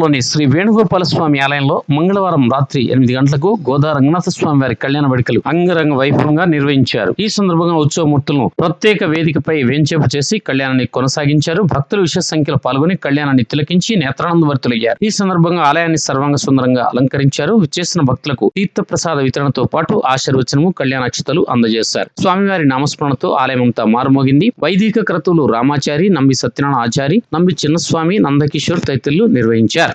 లోని శ్రీ వేణుగోపాల స్వామి ఆలయంలో మంగళవారం రాత్రి 8 గంటలకు గోదా రంగనాథ స్వామి వారి కళ్యాణ వేడుకలు అంగరంగ వైభవంగా నిర్వహించారు. ఈ సందర్భంగా ఉత్సవమూర్తులను ప్రత్యేక వేదికపై వేంచేపు చేసి కళ్యాణాన్ని కొనసాగించారు. భక్తులు విశేష సంఖ్యలో పాల్గొని కళ్యాణాన్ని తిలకించి నేత్రానందభరితులయ్యారు. ఈ సందర్భంగా ఆలయాన్ని సర్వాంగ సుందరంగా అలంకరించారు. చేసిన భక్తులకు తీర్థ ప్రసాద వితరణతో పాటు ఆశీర్వచనము, కళ్యాణాక్షతలు అందజేశారు. స్వామివారి నామస్మరణతో ఆలయమంతా మారుమోగింది. వైదిక క్రతువులు రామాచారి, నంబి సత్యనారాయణ ఆచారి, నంబి చిన్నస్వామి, నందకిషోర్ తదితరులు నిర్వహించారు.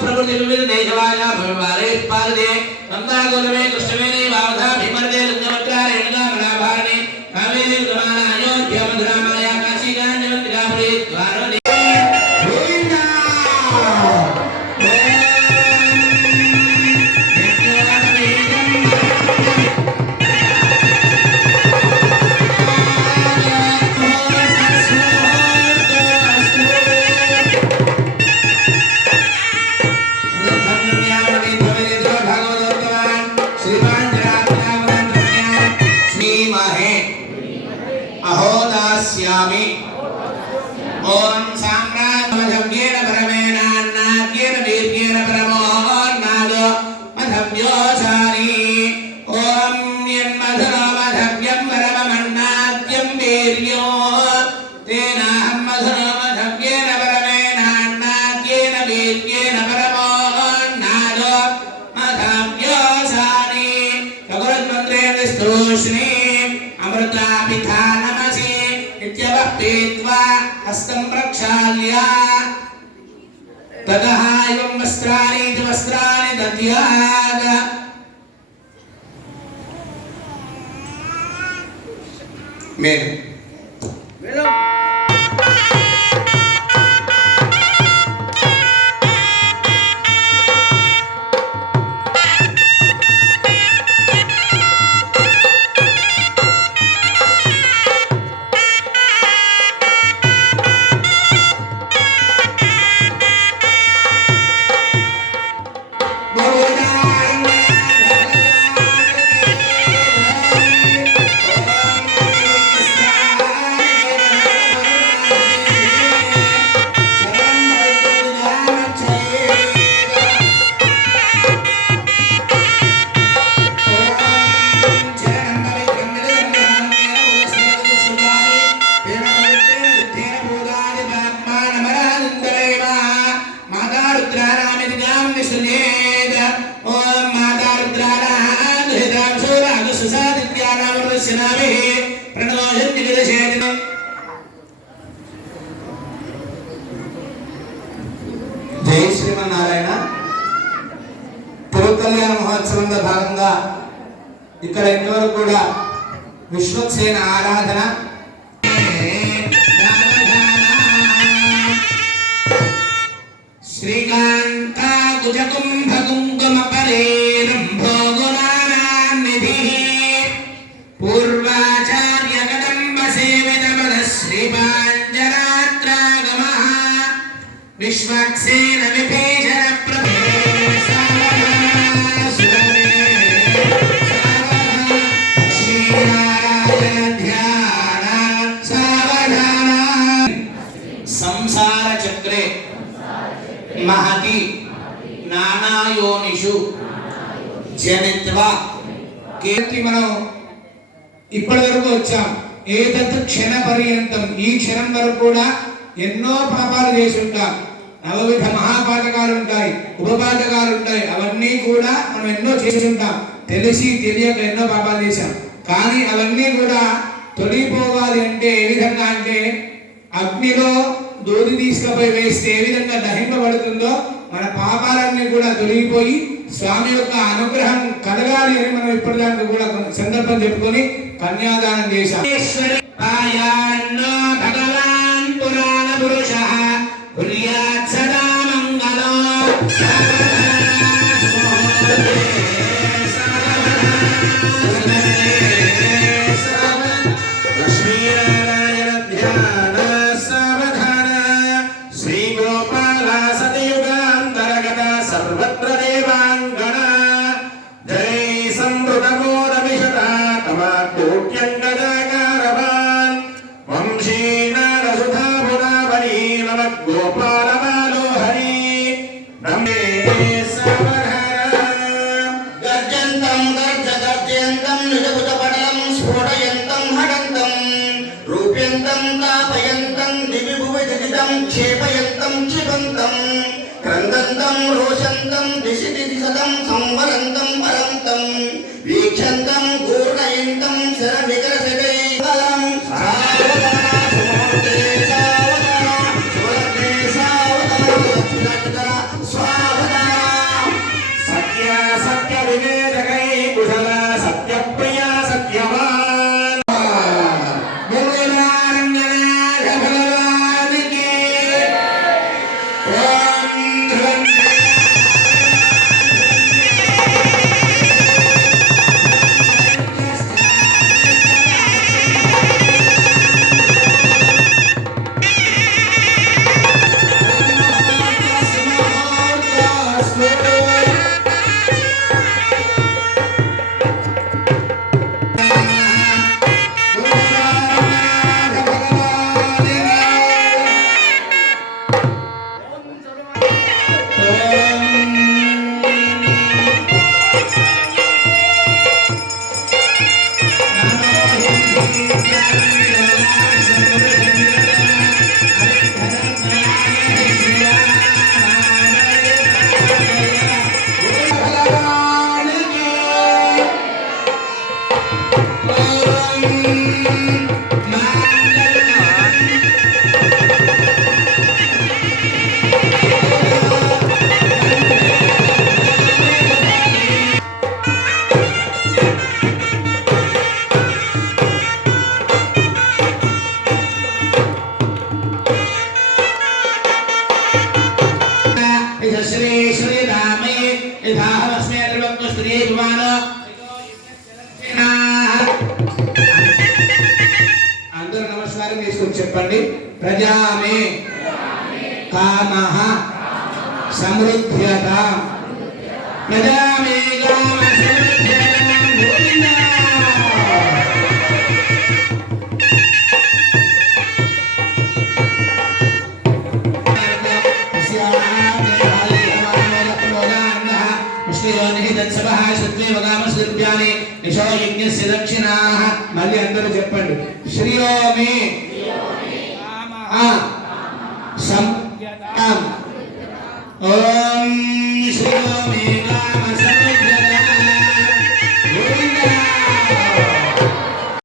प्रकृति विविध देशवाजा भवारे पालदे नंदा गोलमे कृष्णवेणी बावधा भीमर्दे लंगमत्रा रेणुका मलाभारणे कावेरी प्रमाण अयोध्या मधुरा माया काशी कांचनवंतिका पुरी द्वारवने ओम साम्राज्येन परमेनान्नाद्येन वीर्येन परमोन्नादो मधव्योसारी ओम यन्मधुरो मधव्यं परममन्नाद्यं वीर्यो तेनाहं मधुरो मधव्येन परमेनान्नाद्येन वीर्येन परमोन्नादो मधव्योसारी सगुरुमन्त्रेण स्तोष्णी अमृताभिधानमसि नित्यभक्तित्वा हस्तं प्रक्षाल्य ततः एवं वस्त्राणि दद्यात् मेन జై శ్రీమన్నారాయణ. తిరుకల్యాణ మహోత్సవంలో భాగంగా ఇక్కడ ఇంతవరకు కూడా విశ్వక్సేన ఆరాధన శ్రీకాంత కుజకుంభ కుంకుమ పరేరం భోగునానాన్నిధి పూర్వాచార్య కదంబ సేవిత పద శ్రీపాంజరాత్రాగమ విశ్వక్సేన విభే మహతి నానాయోనిషు జనిత్వా కీర్తి. మనం ఇప్పటి వరకు వచ్చాం. ఏతత్ క్షణ పర్యంతం, ఈ క్షణం వరకు కూడా ఎన్నో పాపాలు చేసి ఉంటాం. నవవిధ మహాపాతకాలు ఉంటాయి, ఉపపాతకాలు ఉంటాయి. అవన్నీ కూడా మనం ఎన్నో చేసి ఉంటాం. తెలిసి తెలియక ఎన్నో పాపాలు చేశాం. కానీ అవన్నీ కూడా తొలగిపోవాలి అంటే ఏ విధంగా అంటే, అగ్నిలో దూది తీసుకుపోయి వేస్తే ఏ విధంగా దహింపబడుతుందో మన పాపాలన్నీ కూడా తొలగిపోయి స్వామి యొక్క అనుగ్రహం కలగాలి అని మనం ఇప్పటిదాకా కూడా సందర్భం చెప్పుకొని కన్యాదానం చేశాం. భగవాన్ పురాణ పురుష కుర్యాత్ సదా మంగళం. లక్ష్మీనారాయణ ధ్యాన సావధాన శ్రీ గోపాల సతయుగాంతరగత సర్వత్ర దేవాంగణ జై సంవృతమోద విశత తమా కోట్యంగదాకారవాన్ వంశీనారసుధా పురావళీ నమ గోపాల బాలోహరి బ్రహ్మే సావధాన. గర్జంతం గర్జగర్జయంతం నిజభుజపటలం స్ఫోటయంతం హడంతం రూప్యంతం తాపయంతం దివి భువి దిదితం క్షేపయంతం క్షిపంతం క్రందంతం రోషంతం దిశి దిశతం సంవరంతం పరంతం వీక్షంతం గూర్ణయంతం శరనికరశకై బలం సావధాన సుమూర్తే సావధాన సులగ్నే సావధాన స్వావధాన సత్య సత్య వివేకై కుశల సత్యప్రియ సత్యవాన్. గోవిందారంగనాథ భగవానికి ఓం ధ్రువం. శ్రీ శ్రీ రామే యథాహమస్మి అద్రవక్తు శ్రీ జువాన. అందరూ నమస్కారం చేసుకుని చెప్పండి. ప్రజామే కామః సమృద్ధ్యత. ప్రజామే కామ సమృద్ధ్యత. గోవిందా. మళ్ళీ అందరూ చెప్పండి. శ్రీయోమి ఓం శ్రీయోమి